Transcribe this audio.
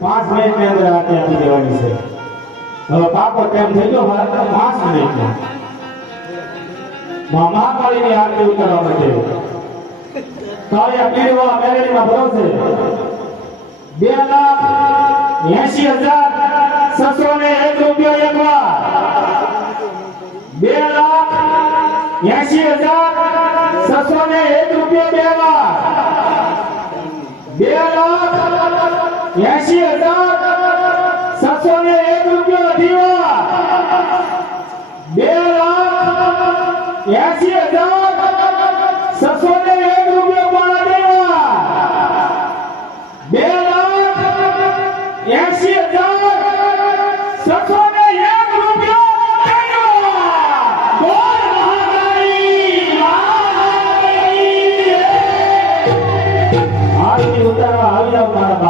પાંચ મિનિટની અંદર આરતી આપી દેવાની છે. હવે પાકો ટાઈમ થઈ ગયો મારે પાંચ મિનિટનો મહાકાળીની આરતી ઉતારવા માટે. કાળિયા પીરવા મેલેડીમાં ભરો છે બે લાખ એસી હજાર છસો ને એક રૂપિયા એક વાર. બે લાખ એસી હજાર છસો ને એક રૂપિયા બે વાર. એસી હજાર સાતસો એક રૂપિયો લખીવા બે લાખ એસી હજાર સાતસો ને એક રૂપિયો પણ લખીવા બે લાખ એસી હજાર સાતસો ને એક રૂપિયો આવી જાવ મારા